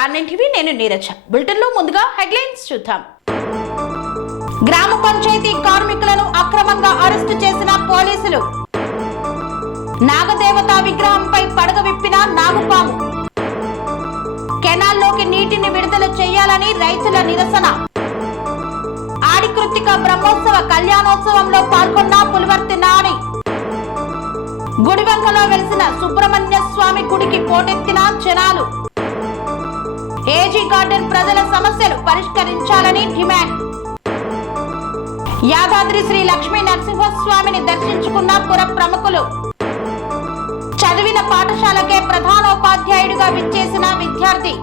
స్టార్9 TV నేను Neeraja. Bulletin లో ముందుగా హెడ్లైన్స్ చూద్దాం. గ్రామ పంచాయతీ కార్మికులను అక్రమంగా అరెస్టు చేసిన పోలీసులు. నాగదేవత విగ్రహంపై పడగ విప్పిన నాగుపాము. కెనాల్లోకి నీటిని విడుదల చేయాలని రైతుల నిరసన. ఆడికృత్తిక బ్రహ్మోత్సవ కళ్యాణోత్సవంలో పాల్గొన్న పులివర్తి నాని. గుడివంకలో వెలిసిన సుబ్రహ్మణ్య స్వామి గుడికి పోటెత్తిన జనాలు. ఏజీ గార్డెన్ ప్రజల సమస్యలు పరిష్కరించాలని డిమాండ్. యాదాద్రి శ్రీ లక్ష్మీ నరసింహస్వామిని దర్శించుకున్న పుర ప్రముఖులు. చదివిన పాఠశాలకే ప్రధానోపాధ్యాయుడిగా విచ్చేసిన విద్యార్థి.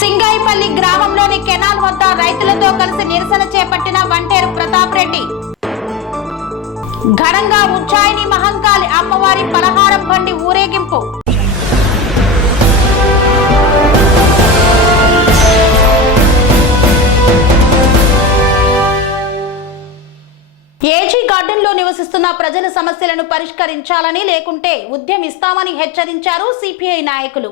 సింగాయిపల్లి గ్రామంలోని కెనాల్ వద్ద రైతులతో కలిసి నిరసన చేపట్టిన వంటేరు ప్రతాప్ రెడ్డి. ఘనంగా ఉజ్జాయిని మహంకాళి అమ్మవారి పలహారం బండి ఊరేగింపు. ఏజీ గార్డెన్ లో నివసిస్తున్న ప్రజల సమస్యలను పరిష్కరించాలని లేకుంటే ఉద్యమిస్తామని హెచ్చరించారు సిపిఐ నాయకులు.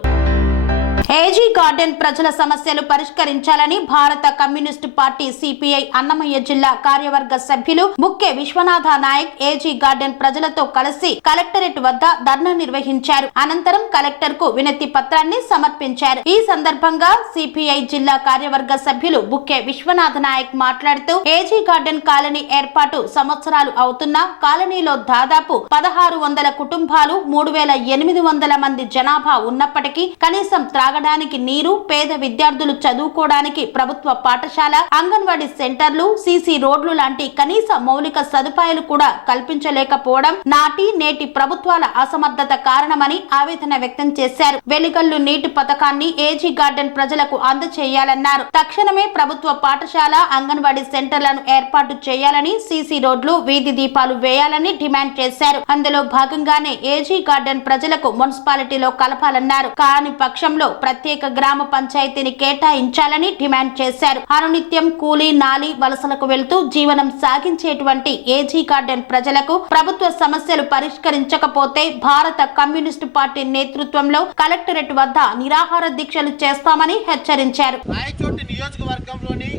ఏజీ గార్డెన్ ప్రజల సమస్యలు పరిష్కరించాలని భారత కమ్యూనిస్టు పార్టీ సిపిఐ అన్నమయ్య జిల్లా కార్యవర్గ సభ్యులు ముఖ్య విశ్వనాథ నాయక్ ఏజీ గార్డెన్ ప్రజలతో కలిసి కలెక్టరేట్ వద్ద ధర్నా నిర్వహించారు. అనంతరం కలెక్టర్ కు వినతి పత్రాన్ని సమర్పించారు. ఈ సందర్భంగా సిపిఐ జిల్లా కార్యవర్గ సభ్యులు ముఖ్య విశ్వనాథ నాయక్ మాట్లాడుతూ ఏజీ గార్డెన్ కాలనీ ఏర్పాటు సంవత్సరాలు అవుతున్నా కాలనీలో దాదాపు 1600 కుటుంబాలు 3800 మంది జనాభా ఉన్నప్పటికీ కనీసం త్రాగడానికి నీరు, పేద విద్యార్థులు చదువుకోవడానికి ప్రభుత్వ పాఠశాల, అంగన్వాడీ సెంటర్లు, సీసీ రోడ్లు లాంటి కనీస మౌలిక సదుపాయాలు కూడా కల్పించలేకపోవడం నాటి నేటి ప్రభుత్వాల అసమర్థత కారణమని ఆవేదన వ్యక్తం చేశారు. వెలిగల్లు నీటి పథకాన్ని ఏజీ గార్డెన్ ప్రజలకు అందజేయాలన్నారు. తక్షణమే ప్రభుత్వ పాఠశాల, అంగన్వాడీ సెంటర్లను ఏర్పాటు చేయాలని, సీసీ రోడ్లు, వీధి దీపాలు వేయాలని డిమాండ్ చేశారు. అందులో భాగంగానే ఏజీ గార్డెన్ ప్రజలకు మున్సిపాలిటీలో కలపాలన్నారు. కాని పక్షంలో ప్రత్యేక గ్రామ పంచాయతీని కేటాయించాలని డిమాండ్ చేశారు. అనునిత్యం కూలీ నాలి వలసలకు వెళ్తూ జీవనం సాగించేటువంటి ఏజీ గార్డెన్ ప్రజలకు ప్రభుత్వ సమస్యలు పరిష్కరించకపోతే భారత కమ్యూనిస్టు పార్టీ నేతృత్వంలో కలెక్టరేట్ వద్ద నిరాహార దీక్షలు చేస్తామని హెచ్చరించారు. రాయచోటి నియోజకవర్గంలోని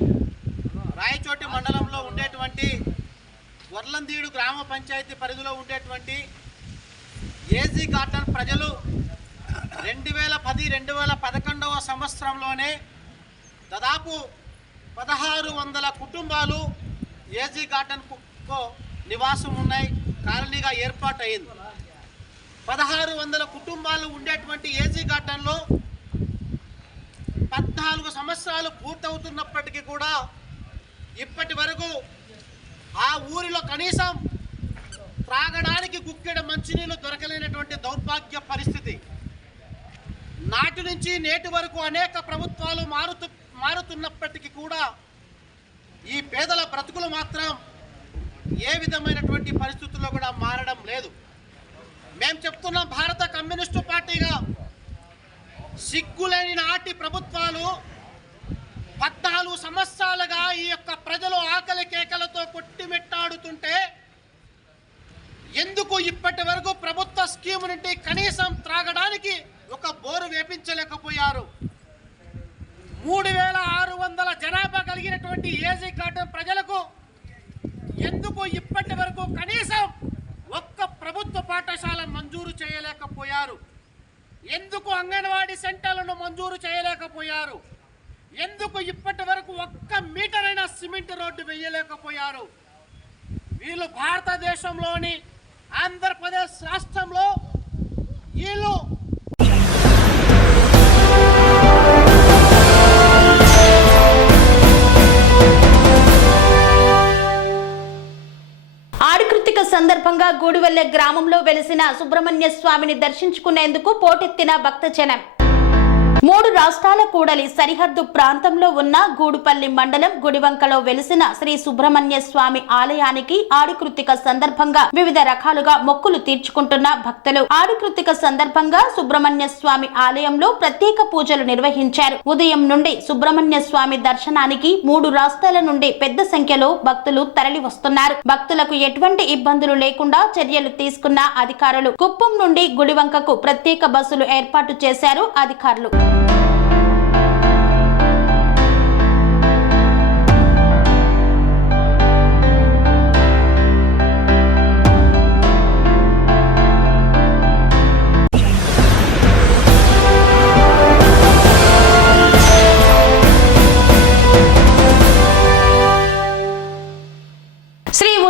రాయచోటి మండలంలో ఉండేటువంటి వర్లందీడు గ్రామ పంచాయతీ పరిధిలో ఉండేటువంటి ఏజీ గార్డెన్ ప్రజలు 2010-2011 సంవత్సరంలోనే దాదాపు 1600 కుటుంబాలు ఏజీ గార్డెన్ నివాసం ఉన్నాయి, కాలనీగా ఏర్పాటైంది. 1600 కుటుంబాలు ఉండేటువంటి ఏజీ గార్డెన్లో 14 సంవత్సరాలు పూర్తవుతున్నప్పటికీ కూడా ఇప్పటి వరకు ఆ ఊరిలో కనీసం త్రాగడానికి గుక్కెడ మంచినీళ్ళు దొరకలేనటువంటి దౌర్భాగ్య పరిస్థితి. నాటి నుంచి నేటి వరకు అనేక ప్రభుత్వాలు మారుతున్నప్పటికీ కూడా ఈ పేదల బ్రతుకులు మాత్రం ఏ విధమైనటువంటి పరిస్థితుల్లో కూడా మారడం లేదు. మేము చెప్తున్నాం, భారత కమ్యూనిస్టు పార్టీగా సిగ్గులేని నాటి ప్రభుత్వాలు 14 సంవత్సరాలుగా ఈ యొక్క ప్రజలు ఆకలి కేకలతో కొట్టిమెట్టాడుతుంటే ఎందుకు ఇప్పటి వరకు ప్రభుత్వ స్కీము నుండి కనీసం త్రాగడానికి ఒక బోరు వేపించలేకపోయారు? 3600 జనాభా కలిగినటువంటి ఏజీ గార్డెన్ ప్రజలకు ఎందుకు ఇప్పటి వరకు కనీసం ఒక్క ప్రభుత్వ పాఠశాల మంజూరు చేయలేకపోయారు? ఎందుకు అంగన్వాడీ సెంటర్లను మంజూరు చేయలేకపోయారు? ఎందుకు ఇప్పటి వరకు ఒక్క మీటర్ అయినా సిమెంట్ రోడ్డు వేయలేకపోయారు? వీళ్ళు భారతదేశంలోని ఆంధ్రప్రదేశ్ రాష్ట్రంలో వీళ్ళు ఆడికృత్తిక సందర్భంగా గూడివెల్లె గ్రామంలో వెలిసిన సుబ్రహ్మణ్య స్వామిని దర్శించుకునేందుకు పోటెత్తిన భక్తజనం. 3 రాష్ట్రాల కూడలి సరిహద్దు ప్రాంతంలో ఉన్న గూడుపల్లి మండలం గుడివంకలో వెలిసిన శ్రీ సుబ్రహ్మణ్య స్వామి ఆలయానికి ఆడికృత్తిక సందర్భంగా వివిధ రకాలుగా మొక్కులు తీర్చుకుంటున్న భక్తులు ఆడికృత్తిక సందర్భంగా సుబ్రహ్మణ్య స్వామి ఆలయంలో ప్రత్యేక పూజలు నిర్వహించారు. ఉదయం నుండి సుబ్రహ్మణ్య స్వామి దర్శనానికి 3 రాష్ట్రాల నుండి పెద్ద సంఖ్యలో భక్తులు తరలి వస్తున్నారు. భక్తులకు ఎటువంటి ఇబ్బందులు లేకుండా చర్యలు తీసుకున్న అధికారులు కుప్పం నుండి గుడివంకకు ప్రత్యేక బస్సులు ఏర్పాటు చేశారు అధికారులు.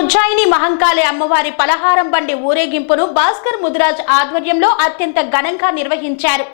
ఉజ్జయిని మహంకాళి అమ్మవారి పలహారం బండి ఊరేగింపును భాస్కర్ ముదిరాజ్ ఆధ్వర్యంలో అత్యంత ఘనంగా నిర్వహించారు.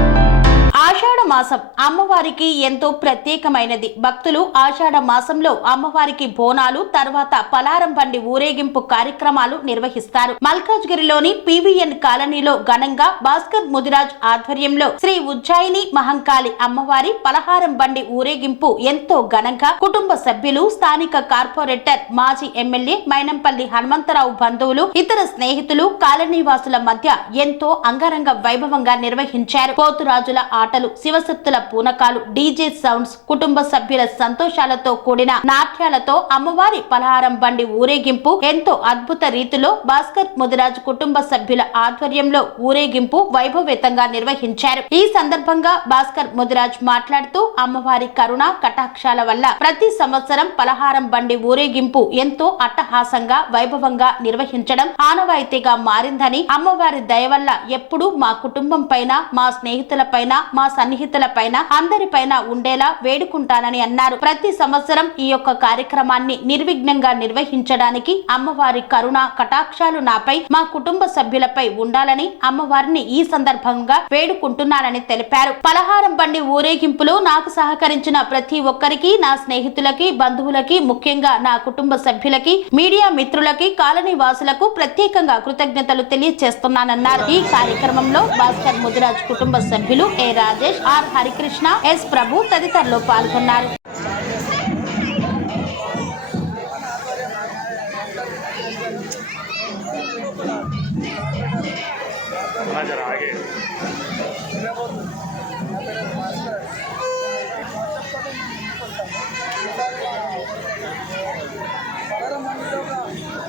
ఆషాఢ మాసం అమ్మవారికి ఎంతో ప్రత్యేకమైనది. భక్తులు ఆషాఢ మాసంలో అమ్మవారికి బోనాలు, తర్వాత పలారం బండి ఊరేగింపు కార్యక్రమాలు నిర్వహిస్తారు. మల్కాజ్గిరిలోని పివిఎన్ కాలనీలో ఘనంగా భాస్కర్ ముదిరాజ్ ఆధ్వర్యంలో శ్రీ ఉజ్జయిని మహంకాళి అమ్మవారి పలహారం బండి ఊరేగింపు ఎంతో ఘనంగా కుటుంబ సభ్యులు, స్థానిక కార్పొరేటర్, మాజీ ఎమ్మెల్యే మైనంపల్లి హనుమంతరావు బంధువులు, ఇతర స్నేహితులు, కాలనీవాసుల మధ్య ఎంతో అంగరంగ వైభవంగా నిర్వహించారు. పోతురాజుల ఆటలు, శివశక్తుల పూనకాలు, డీజే సౌండ్స్, కుటుంబ సభ్యుల సంతోషాలతో కూడిన నాట్యాలతో అమ్మవారి పలహారం బండి ఊరేగింపు ఎంతో అద్భుత రీతిలో భాస్కర్ ముదిరాజ్ కుటుంబ సభ్యుల ఆధ్వర్యంలో ఊరేగింపు వైభవేతంగా నిర్వహించారు. ఈ సందర్భంగా భాస్కర్ ముదిరాజ్ మాట్లాడుతూ అమ్మవారి కరుణ కటాక్షాల వల్ల ప్రతి సంవత్సరం పలహారం బండి ఊరేగింపు ఎంతో అట్టహాసంగా వైభవంగా నిర్వహించడం ఆనవాయితీగా మారిందని, అమ్మవారి దయ వల్ల ఎప్పుడూ మా కుటుంబం పైన, మా స్నేహితుల పైన, మా సన్నిహితుల పైన, అందరిపైన ఉండేలా వేడుకుంటానని అన్నారు. ప్రతి సంవత్సరం ఈ యొక్క కార్యక్రమాన్ని నిర్విఘ్నంగా నిర్వహించడానికి అమ్మవారి కరుణ కటాక్షాలు నాపై, మా కుటుంబ సభ్యులపై ఉండాలని అమ్మవారిని ఈ సందర్భంగా వేడుకుంటున్నానని తెలిపారు. పలహారం బండి ఊరేగింపులో నాకు సహకరించిన ప్రతి ఒక్కరికి, నా స్నేహితులకి, బంధువులకి, ముఖ్యంగా నా కుటుంబ సభ్యులకి, మీడియా మిత్రులకి, కాలనీ వాసులకు ప్రత్యేకంగా కృతజ్ఞతలు తెలియజేస్తున్నానన్నారు. ఈ కార్యక్రమంలో భాస్కర్ ముదిరాజ్ కుటుంబ సభ్యులు ఏ రాజేష్, ఆర్ హరికృష్ణ, ఎస్ ప్రభు తదితరులు పాల్గొన్నారు.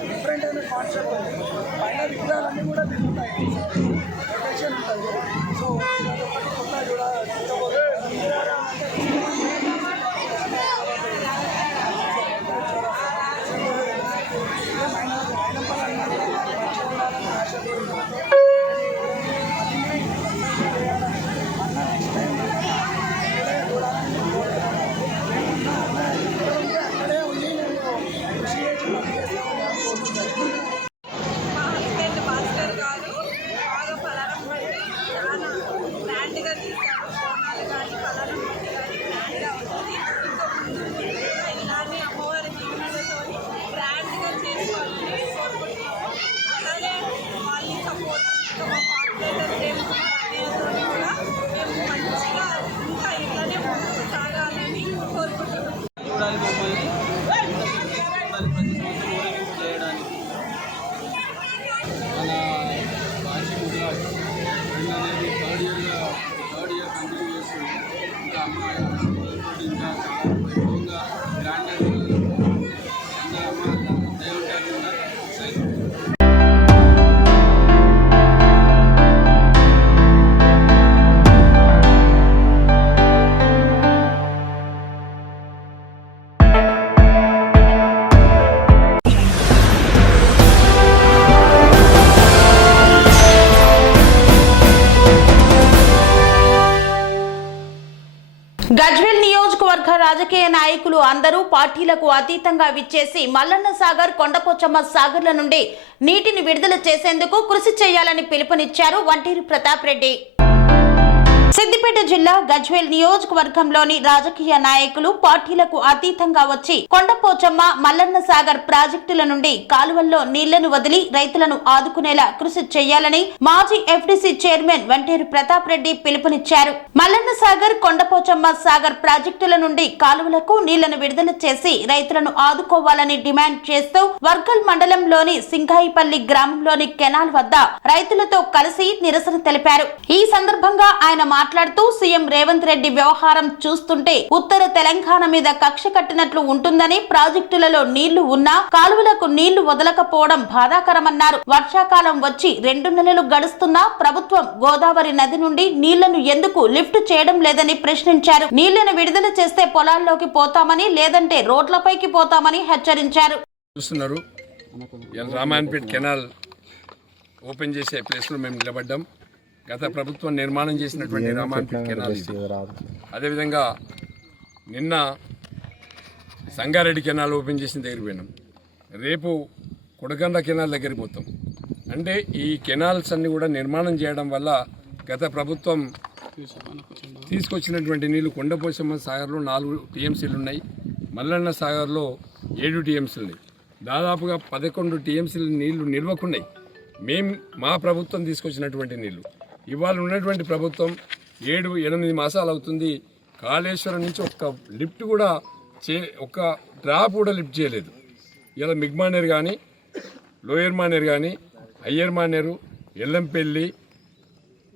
డిఫరెంట్ అయిన కాన్సెప్ట్ ఉంది. పైన విగ్రహాలన్నీ కూడా తిరుగుతాయి, రొటేషన్ ఉంటుంది. సో అదొకటి కొత్త చూడబోతుంది. గజ్వేల్ నియోజకవర్గ రాజకీయ నాయకులు అందరూ పార్టీలకు అతీతంగా విచ్చేసి మల్లన్న సాగర్, కొండపోచమ్మ సాగర్ల నుండి నీటిని విడుదల చేసేందుకు కృషి చేయాలని పిలుపునిచ్చారు వంటేరు ప్రతాప్ రెడ్డి. సిద్దిపేట జిల్లా గజ్వేల్ నియోజకవర్గంలోని రాజకీయ నాయకులు పార్టీలకు అతీతంగా వచ్చి కొండపోచమ్మ, మల్లన్న సాగర్ ప్రాజెక్టుల నుండి కాలువల్లో నీళ్లను వదిలి రైతులను ఆదుకునేలా కృషి చేయాలని మాజీ ఎఫ్డీసీ చైర్మన్ వంటేరు ప్రతాప్ రెడ్డి పిలుపునిచ్చారు. మల్లన్న సాగర్, కొండపోచమ్మ సాగర్ ప్రాజెక్టుల నుండి కాలువలకు నీళ్లను విడుదల చేసి రైతులను ఆదుకోవాలని డిమాండ్ చేస్తూ వర్గల్ మండలంలోని సింగాయిపల్లి గ్రామంలోని కెనాల్ వద్ద రైతులతో కలిసి నిరసన తెలిపారు. ఈ సందర్భంగా ఆయన మాట్లాడుతూ సీఎం రేవంత్ రెడ్డి వ్యవహారం చూస్తుంటే ఉత్తర తెలంగాణ మీద కక్ష కట్టినట్లు ఉంటుందని, ప్రాజెక్టులలో నీళ్లు ఉన్నా కాలువలకు నీళ్లు వదలకపోవడం బాధాకరమన్నారు. వర్షాకాలం వచ్చి 2 నెలలు గడుస్తున్నా ప్రభుత్వం గోదావరి నది నుండి నీళ్లను ఎందుకు లిఫ్ట్ చేయడం లేదని ప్రశ్నించారు. నీళ్లను విడుదల చేస్తే పొలాల్లోకి పోతామని, లేదంటే రోడ్లపైకి పోతామని హెచ్చరించారు. రామాయణపేట కెనాల్ ఓపెన్ చేసే ప్లేస్ లో మేము నిలబడ్డాం. గత ప్రభుత్వం నిర్మాణం చేసినటువంటి రామాయణపేట కెనాల్, అదేవిధంగా నిన్న సంగారెడ్డి కెనాల్ ఓపెన్ చేసిన దగ్గర పోయినాం. రేపు కొడకండ్ల కెనాల్ దగ్గరికి పోతాం. అంటే ఈ కెనాల్స్ అన్ని కూడా నిర్మాణం చేయడం వల్ల గత ప్రభుత్వం తీసుకొచ్చినటువంటి నీళ్లు కొండపోచమ్మ సాగర్లో 4 టీఎంసీలు ఉన్నాయి, మల్లన్న సాగర్లో 7 టీఎంసీలు ఉన్నాయి. దాదాపుగా 11 టీఎంసీలు నీళ్లు నిల్వకున్నాయి. మా ప్రభుత్వం తీసుకొచ్చినటువంటి నీళ్లు. ఇవాళ ఉన్నటువంటి ప్రభుత్వం 7-8 మాసాలు అవుతుంది. కాళేశ్వరం నుంచి ఒక్క లిఫ్ట్ కూడా ఒక్క డ్రాప్ కూడా లిఫ్ట్ చేయలేదు. ఇలా మిగ్మానేరు కానీ, లోయర్ మానేరు కానీ, అయ్యర్ మానేరు, ఎల్లంపల్లి,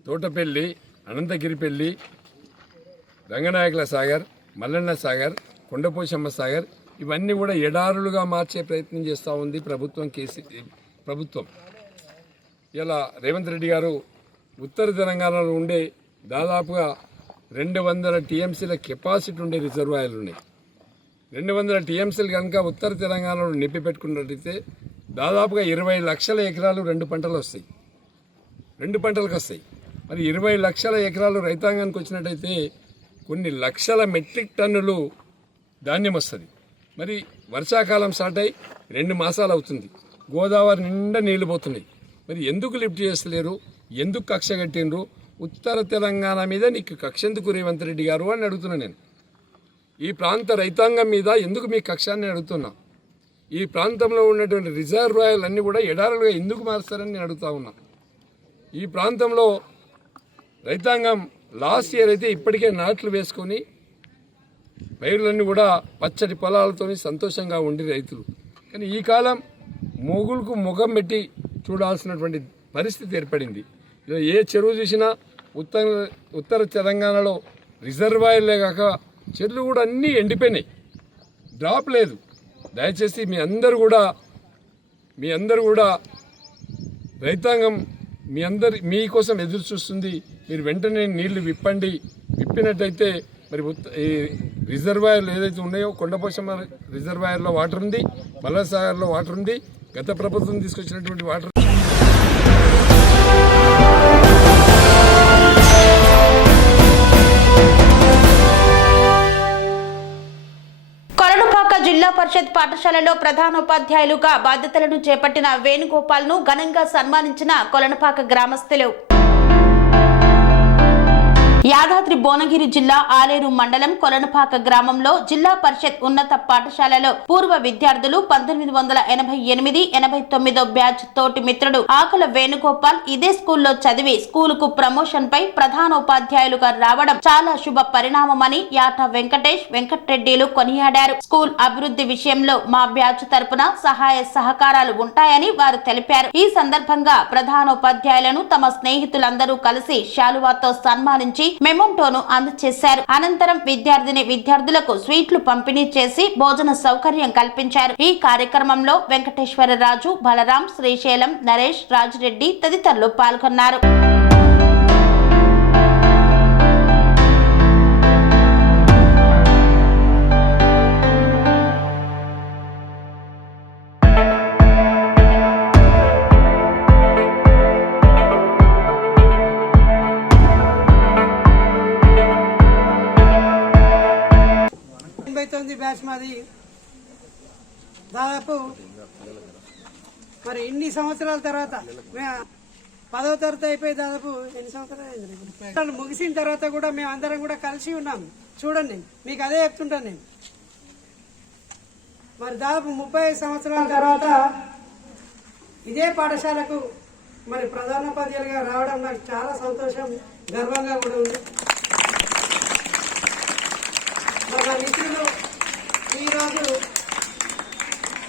తోటపల్లి, అనంతగిరిపల్లి, రంగనాయకుల సాగర్, మల్లన్న సాగర్, కొండపోచమ్మ సాగర్ ఇవన్నీ కూడా ఎడారులుగా మార్చే ప్రయత్నం చేస్తూ ఉంది ప్రభుత్వం. ఇలా రేవంత్ రెడ్డి గారు ఉత్తర తెలంగాణలో ఉండే దాదాపుగా 200 టీఎంసీల కెపాసిటీ ఉండే రిజర్వాయర్లు ఉన్నాయి. 200 టీఎంసీలు కనుక ఉత్తర తెలంగాణలో నింపి పెట్టుకున్నట్టయితే దాదాపుగా 20 లక్షల ఎకరాలు 2 పంటలు వస్తాయి, 2 పంటలకు వస్తాయి. మరి 20 లక్షల ఎకరాలు రైతాంగానికి వచ్చినట్టయితే కొన్ని లక్షల మెట్రిక్ టన్నులు ధాన్యం వస్తుంది. మరి వర్షాకాలం స్టార్ట్ అయ్యి 2 మాసాలు అవుతుంది, గోదావరి నిండా నీళ్లు పోతున్నాయి. మరి ఎందుకు లిఫ్ట్ చేస్తలేరు, ఎందుకు కక్ష కట్టిండ్రు, ఉత్తర తెలంగాణ మీద నీకు కక్ష ఎందుకు రేవంత్ రెడ్డి గారు అని అడుగుతున్నా. నేను ఈ ప్రాంత రైతాంగం మీద ఎందుకు మీ కక్షాన్ని అడుగుతున్నా. ఈ ప్రాంతంలో ఉన్నటువంటి రిజర్వాయర్లు అన్నీ కూడా ఎడారులుగా ఎందుకు మారుస్తారని నేను అడుగుతా ఉన్నా. ఈ ప్రాంతంలో రైతాంగం లాస్ట్ ఇయర్ అయితే ఇప్పటికే నాట్లు వేసుకొని పైరులన్నీ కూడా పచ్చటి పొలాలతో సంతోషంగా ఉండి రైతులు. కానీ ఈ కాలం మొగులకు ముఖం పెట్టి చూడాల్సినటువంటి పరిస్థితి ఏర్పడింది. ఏ చెరువు చూసినా ఉత్తర తెలంగాణలో రిజర్వాయర్లే కాక చెరువులు కూడా అన్నీ ఎండిపోయినాయి, డ్రాప్ లేదు. దయచేసి మీ అందరూ కూడా రైతాంగం మీకోసం ఎదురు చూస్తుంది. మీరు వెంటనే నీళ్లు విప్పండి. విప్పినట్టయితే మరి ఈ రిజర్వాయర్లు ఏదైతే ఉన్నాయో కొండపోచమ్మ రిజర్వాయర్లో వాటర్ ఉంది, మల్లసాగర్లో వాటర్ ఉంది, గత ప్రభుత్వం తీసుకొచ్చినటువంటి వాటర్. జిల్లా పరిషత్ పాఠశాలలో ప్రధానోపాధ్యాయులుగా బాధ్యతలను చేపట్టిన వేణుగోపాల్ను ఘనంగా సన్మానించిన కొలనుపాక గ్రామస్తులు. యాదాద్రి భువనగిరి జిల్లా ఆలేరు మండలం కొలనుపాక గ్రామంలో జిల్లా పరిషత్ ఉన్నత పాఠశాలలో పూర్వ విద్యార్థులు 1988-89 బ్యాచ్ తోటి మిత్రుడు ఆకుల వేణుగోపాల్ ఇదే స్కూల్లో చదివి స్కూలుకు ప్రమోషన్ పై ప్రధానోపాధ్యాయులుగా రావడం చాలా శుభ పరిణామమని యాట వెంకటేష్, వెంకట్రెడ్డిలు కొనియాడారు. స్కూల్ అభివృద్ధి విషయంలో మా బ్యాచ్ తరపున సహాయ సహకారాలు ఉంటాయని వారు తెలిపారు. ఈ సందర్భంగా ప్రధానోపాధ్యాయులను తమ స్నేహితులందరూ కలిసి శాలువాతో సన్మానించి మెమోంటోను అందజేశారు. అనంతరం విద్యార్థులకు స్వీట్లు పంపిణీ చేసి భోజన సౌకర్యం కల్పించారు. ఈ కార్యక్రమంలో వెంకటేశ్వరరాజు, బలరాం, శ్రీశైలం, నరేష్, రాజిరెడ్డి తదితరులు పాల్గొన్నారు. బ్యాచ్ మాది దాదాపు మరి ఇన్ని సంవత్సరాల తర్వాత 10వ తరగతి అయిపోయి దాదాపు ఎన్ని సంవత్సరాలు ముగిసిన తర్వాత కూడా మేము అందరం కూడా కలిసి ఉన్నాం. చూడండి, మీకు అదే చెప్తుంటాను నేను. మరి దాదాపు 30 సంవత్సరాల తర్వాత ఇదే పాఠశాలకు మరి ప్రధానోపాధ్యాయులుగా రావడం నాకు చాలా సంతోషం, గర్వంగా కూడా ఉంది. మరి నా మిత్రులు ఈరోజు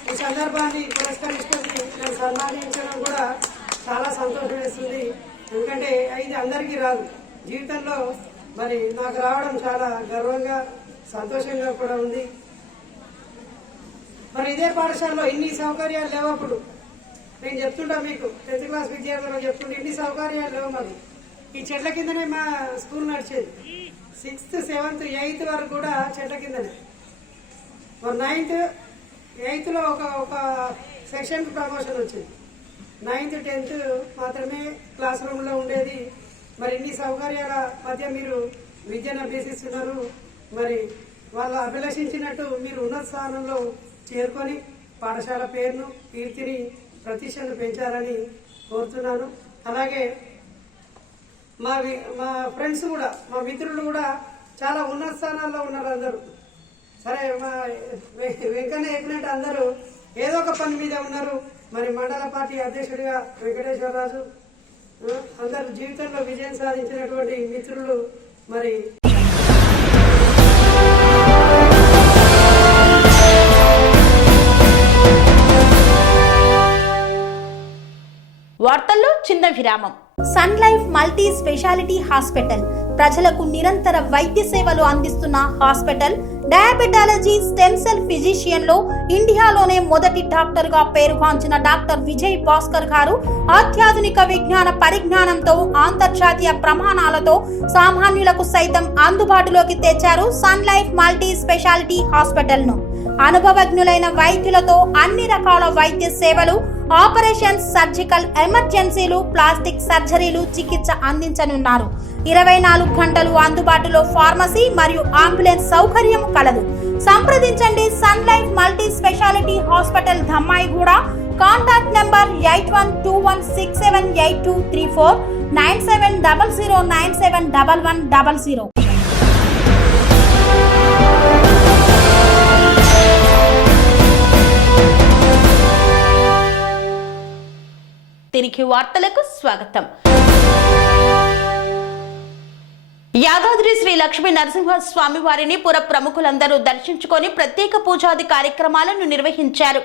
ఈ సందర్భాన్ని పురస్కరించుకొని నేను సన్మానించడం కూడా చాలా సంతోషం వేస్తుంది. ఎందుకంటే ఇది అందరికీ రాదు జీవితంలో. మరి నాకు రావడం చాలా గర్వంగా, సంతోషంగా కూడా ఉంది. మరి ఇదే పాఠశాలలో ఇన్ని సౌకర్యాలు లేవప్పుడు నేను చెప్తుంటా మీకు, 10th క్లాస్ విద్యార్థులకు చెప్తుంటే ఇన్ని సౌకర్యాలు లేవు. మరి ఈ చెట్ల కిందనే మా స్కూల్ నడిచేది. 6th, 7th, 8th వరకు కూడా చెట్ల కిందనే. మరి 9th, 8thలో ఒక సెక్షన్కి ప్రమోషన్ వచ్చింది. 9th, 10th మాత్రమే క్లాస్ రూమ్లో ఉండేది. మరి ఇన్ని సౌకర్యాల మధ్య మీరు విద్యను అభ్యసిస్తున్నారు. మరి వాళ్ళు అభిలషించినట్టు మీరు ఉన్నత స్థానంలో చేరుకొని పాఠశాల పేరును, కీర్తిని ప్రతిష్టను పెంచాలని కోరుతున్నాను. అలాగే మా ఫ్రెండ్స్ కూడా, మా మిత్రులు కూడా చాలా ఉన్నత స్థానాల్లో ఉన్నారు అందరూ. సరే, మా వెంకన్న చెప్పినట్టు అందరూ ఏదో ఒక పని మీద ఉన్నారు. మరి మండల పార్టీ అధ్యక్షుడిగా వెంకటేశ్వరరాజు, అందరూ జీవితంలో విజయం సాధించినటువంటి మిత్రులు. మరి వార్తల్లో చిన్న విరామం. Sun Life multi speciality hospital ప్రజలకు నిరంతర వైద్య సేవలు అందిస్తున్న hospital. Diabetology, stem cell physician లో ఇండియాలోనే మొదటి డాక్టర్ గా పేరుగాంచిన డాక్టర్ విజయ్ భాస్కర్ గారు అత్యాధునిక విజ్ఞాన పరిజ్ఞానంతో అంతర్జాతీయ ప్రమాణాలతో సామాన్యులకు సైతం అందుబాటులోకి తెచ్చారు Sun Life multi speciality hospital ను. అనుభవజ్ఞులైన వైద్యులతో అన్ని రకాల వైద్య సేవలు, ఆపరేషన్స్, సర్జికల్ ఎమర్జెన్సీలు, ప్లాస్టిక్ సర్జరీలు, చికిత్స అందించనున్నారు. 24 గంటలు అందుబాటులో ఫార్మసీ మరియు అంబులెన్స్ సౌకర్యం కలదు. సంప్రదించండి Sun Life multi speciality hospital, Dammaiguda. Contact number 8121678234, 9700971100. తిరిగి వార్తలకు స్వాగతం. యాదాద్రి శ్రీ లక్ష్మీ నరసింహ స్వామి వారిని పుర ప్రముఖులందరూ దర్శించుకొని ప్రత్యేక పూజాది కార్యక్రమాలను నిర్వహించారు.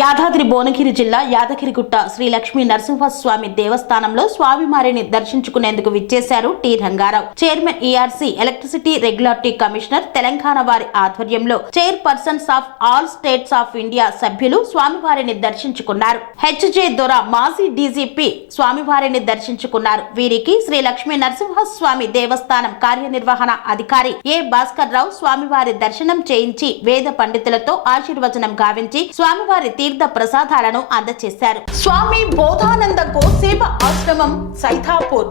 యాదాద్రి భువనగిరి జిల్లా యాదగిరిగుట్ట శ్రీ లక్ష్మీ నరసింహస్వామి దేవస్థానంలో స్వామివారిని దర్శించుకునేందుకు విచ్చేశారు T Rangarao. Chairman ERC electricity regulatory commissioner Telangana వారి ఆధ్వర్యంలో chairpersons of all states of India సభ్యులు స్వామివారిని దర్శించుకున్నారు. హెచ్జే దొర మాజీ డీజీపీ స్వామివారిని దర్శించుకున్నారు. వీరికి శ్రీ లక్ష్మీ నరసింహస్వామి దేవస్థానం కార్యనిర్వహణ అధికారి ఏ భాస్కర్ రావు స్వామివారి దర్శనం చేయించి వేద పండితులతో ఆశీర్వచనం గావించి స్వామివారి తీర్థ ప్రసాదాలను అందజేశారు. స్వామి బోధానంద గోసేవ ఆశ్రమం, సైతాపూర్.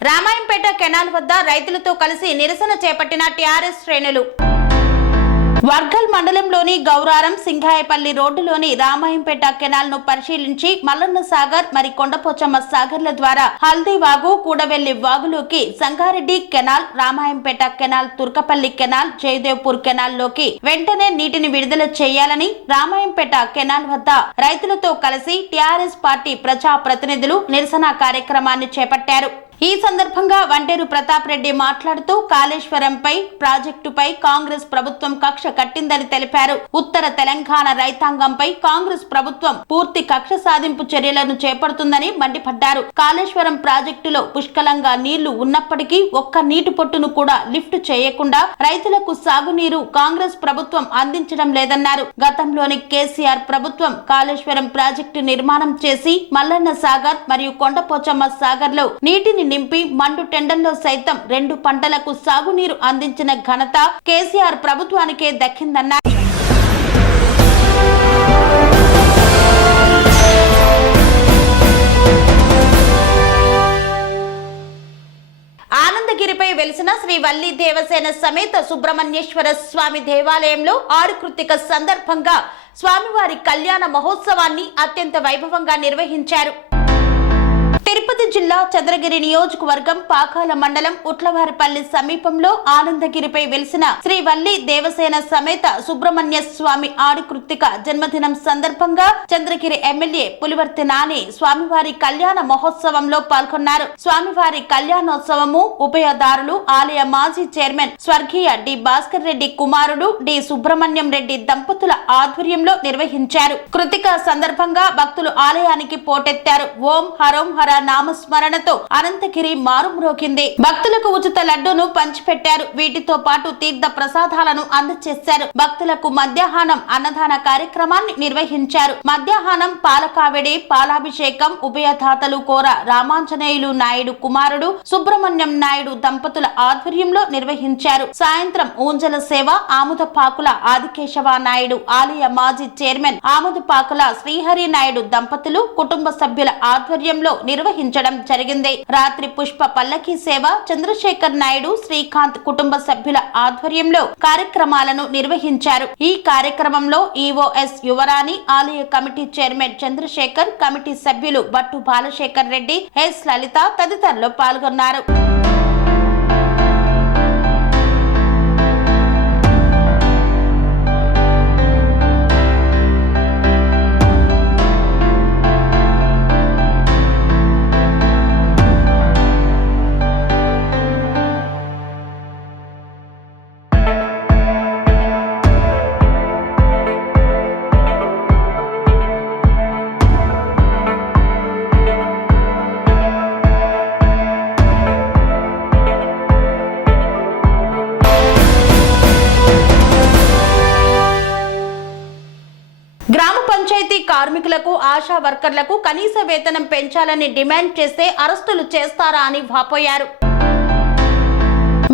రామాయంపేట కెనాల్ వద్ద రైతులతో కలిసి నిరసన చేపట్టిన టీఆర్ఎస్ శ్రేణులు. వర్గల్ మండలంలోని గౌరారం సింగాయపల్లి రోడ్డులోని రామాయంపేట కెనాల్ ను పరిశీలించి మల్లన్న సాగర్ మరి కొండపోచమ్మ సాగర్ల ద్వారా హల్దీ వాగు, కూడవెల్లి వాగులోకి, Sangareddy canal, Ramayampet canal, Turkapalli canal, Jayadevpur canal లోకి వెంటనే నీటిని విడుదల చేయాలని రామాయంపేట కెనాల్ వద్ద రైతులతో కలిసి టీఆర్ఎస్ పార్టీ ప్రజా ప్రతినిధులు నిరసన కార్యక్రమాన్ని చేపట్టారు. ఈ సందర్భంగా వంటేరు ప్రతాప్ రెడ్డి మాట్లాడుతూ కాళేశ్వరంపై ప్రాజెక్టుపై కాంగ్రెస్ ప్రభుత్వం కక్ష కట్టిందని తెలిపారు. ఉత్తర తెలంగాణ రైతాంగంపై కాంగ్రెస్ ప్రభుత్వం పూర్తి కక్ష సాధింపు చర్యలను చేపడుతుందని మండిపడ్డారు. కాళేశ్వరం ప్రాజెక్టులో పుష్కలంగా నీళ్లు ఉన్నప్పటికీ ఒక్క నీటి పొట్టును కూడా లిఫ్ట్ చేయకుండా రైతులకు సాగునీరు కాంగ్రెస్ ప్రభుత్వం అందించడం లేదన్నారు. గతంలోని కేసీఆర్ ప్రభుత్వం కాళేశ్వరం ప్రాజెక్టు నిర్మాణం చేసి మల్లన్న సాగర్ మరియు కొండపోచమ్మ సాగర్ లో నీటిని నింపి మండు టెండల్లో సైతం 2 పంటలకు సాగునీరు అందించిన ఘనత కేసీఆర్ ప్రభుత్వానికే దక్కిందన్నారు. ఆనందగిరిపై వెలిసిన శ్రీ వల్లి దేవసేన సమేత సుబ్రహ్మణ్యేశ్వర స్వామి దేవాలయంలో ఆరుకృత్తిక సందర్భంగా స్వామివారి కళ్యాణ మహోత్సవాన్ని అత్యంత వైభవంగా నిర్వహించారు. తిరుపతి జిల్లా చంద్రగిరి నియోజకవర్గం పాకాల మండలం ఉట్లవారిపల్లి సమీపంలో ఆనందగిరిపై వెలిసిన శ్రీ వల్లి దేవసేన సమేత సుబ్రహ్మణ్య స్వామి ఆడికృత్తిక జన్మదినం సందర్భంగా చంద్రగిరి ఎమ్మెల్యే పులివర్తి నాని స్వామివారి కళ్యాణ మహోత్సవంలో పాల్గొన్నారు. స్వామివారి కళ్యాణోత్సవము ఉభయదారులు ఆలయ మాజీ చైర్మన్ స్వర్గీయ డి భాస్కర్ రెడ్డి కుమారుడు డి సుబ్రహ్మణ్యం రెడ్డి దంపతుల ఆధ్వర్యంలో నిర్వహించారు. కృత్తిక సందర్భంగా భక్తులు ఆలయానికి పోటెత్తారు. ఓం హరోం హర నామస్మరణతో అనంతగిరి మారుమ్రోగింది. భక్తులకు ఉచిత లడ్డూను పంచిపెట్టారు. వీటితో పాటు తీర్థ ప్రసాదాలను అందజేశారు. భక్తులకు మధ్యాహ్నం అన్నదాన కార్యక్రమాన్ని నిర్వహించారు. మధ్యాహ్నం పాలకావిడి, పాలాభిషేకం ఉభయదాతలు కోర రామాంజనేయులు నాయుడు కుమారుడు సుబ్రహ్మణ్యం నాయుడు దంపతుల ఆధ్వర్యంలో నిర్వహించారు. సాయంత్రం ఊంజల సేవ ఆముదపాకుల ఆదికేశవ నాయుడు ఆలయ మాజీ చైర్మన్ ఆముదపాకుల శ్రీహరి నాయుడు దంపతులు కుటుంబ సభ్యుల ఆధ్వర్యంలో నిర్వహించడం జరిగింది. రాత్రి పుష్ప పల్లకి సేవ చంద్రశేఖర్ నాయుడు శ్రీకాంత్ కుటుంబ సభ్యుల ఆధ్వర్యంలో కార్యక్రమాలను నిర్వహించారు. ఈ కార్యక్రమంలో ఈఓఎస్ యువరాణి, ఆలయ కమిటీ చైర్మన్ చంద్రశేఖర్, కమిటీ సభ్యులు బట్టు బాలశేఖర్ రెడ్డి, ఎస్ లలిత తదితరులు పాల్గొన్నారు. గ్రామ పంచాయతీ కార్మికులకు, ఆశా వర్కర్లకు కనీస వేతనం పెంచాలని డిమాండ్ చేస్తే అరెస్టులు చేస్తారా అని వాపోయారు.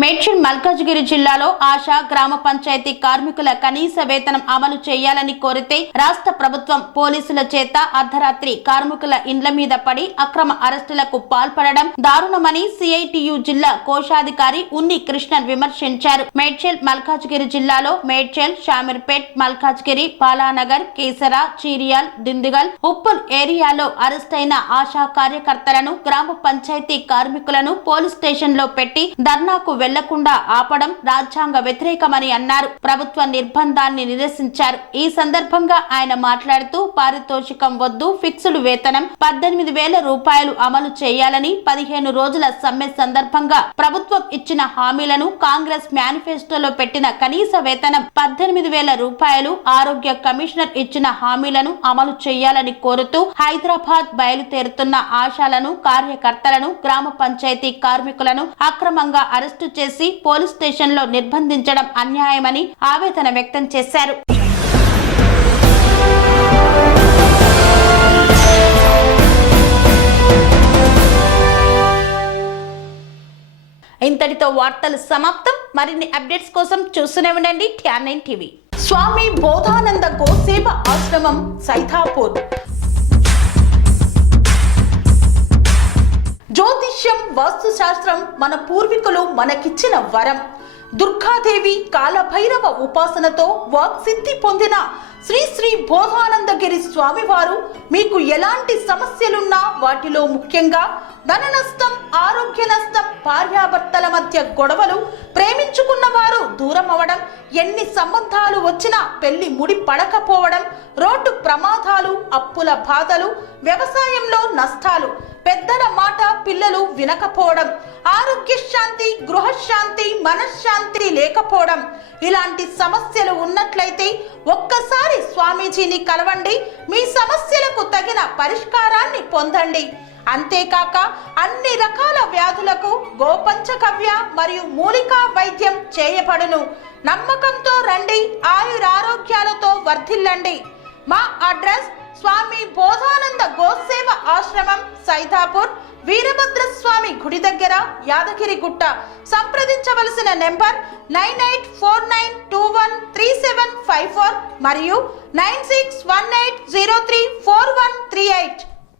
మేడ్చల్ మల్కాజ్గిరి జిల్లాలో ఆశా, గ్రామ పంచాయతీ కార్మికుల కనీస వేతనం అమలు చేయాలని కోరితే రాష్ట్ర ప్రభుత్వం పోలీసుల చేత అర్ధరాత్రి కార్మికుల ఇండ్ల మీద పడి అక్రమ అరెస్టులకు పాల్పడడం దారుణమని సిఐటియు జిల్లా కోశాధికారి ఉన్ని కృష్ణన్ విమర్శించారు. మేడ్చల్ మల్కాజ్గిరి జిల్లాలో మేడ్చల్, షామీర్పేట్, మల్కాజ్గిరి, బాలానగర్, కేసర, చీరియాల్, దిందుగల్, ఉప్పల్ ఏరియాలో అరెస్టైన ఆశా కార్యకర్తలను, గ్రామ పంచాయతీ కార్మికులను పోలీస్ స్టేషన్ లో పెట్టి ధర్నాకు వెళ్లకుండా ఆపడం రాజ్యాంగ వ్యతిరేకమని అన్నారు. ప్రభుత్వ నిర్బంధాన్ని నిరసించారు. ఈ సందర్భంగా ఆయన మాట్లాడుతూ పారితోషికం వద్దు, ఫిక్స్డ్ వేతనం 18,000 రూపాయలు అమలు చేయాలని, 15 రోజుల సమ్మె సందర్భంగా ప్రభుత్వం ఇచ్చిన హామీలను, కాంగ్రెస్ మేనిఫెస్టోలో పెట్టిన కనీస వేతనం 18,000 రూపాయలు, ఆరోగ్య కమిషనర్ ఇచ్చిన హామీలను అమలు చేయాలని కోరుతూ హైదరాబాద్ బయలుదేరుతున్న ఆశాలను, కార్యకర్తలను, గ్రామ పంచాయతీ కార్మికులను అక్రమంగా అరెస్టు చేసి పోలీస్ స్టేషన్ లో నిర్బంధించడం అన్యాయమని ఆవేదన వ్యక్తం చేశారు. ఇంతటితో వార్తలు సమాప్తం. మరిన్ని అప్డేట్స్ కోసం చూస్తూనే ఉండండి TR9 టీవీ. స్వామి బోధానంద గోసేవ ఆశ్రమం, సైతాపూర్. జ్యోతిష్యం, వాస్తుశాస్త్రం మన పూర్వీకులు మనకిచ్చిన వరం. దుర్గాదేవి, కాలభైరవ ఉపాసనతో వాక్సిద్ధి పొందిన శ్రీ శ్రీ బోధానందగిరి స్వామివారు మీకు ఎలాంటి సమస్యలున్నా, వాటిలో ముఖ్యంగా ధన నష్టం, ఆరోగ్య నష్టం, భార్యాభర్తల మధ్య గొడవలు, ప్రేమించుకున్న వారు దూరం అవడం, ఎన్ని సంబంధాలు వచ్చినా పెళ్లి ముడి పడకపోవడం, రోడ్డు ప్రమాదాలు, అప్పుల బాధలు, వ్యవసాయంలో నష్టాలు, పెద్దల మాట పిల్లలు వినకపోవడం, ఆరోగ్య శాంతి, గృహశాంతి, మనశ్శాంతి లేకపోవడం, ఇలాంటి సమస్యలు ఉన్నట్లయితే ఒక్కసారి స్వామీజీని కలవండి. మీ సమస్యలకు తగిన పరిష్కారాన్ని పొందండి. అంతేకాక అన్ని రకాల వ్యాధులకు గోపంచకవ్య మరియు మూలికా వైద్యం చేయబడును. నమ్మకంతో రండి, ఆయురారోగ్యాలతో వర్ధిల్లండి. మా అడ్రస్ స్వామి బోధానంద గోసేవ ఆశ్రమం, సైతాపూర్, వీరభద్రస్వామి గుడి దగ్గర, యాదగిరిగుట్ట. సంప్రదించవలసిన నెంబర్ 9849213754 మరియు 9618034138.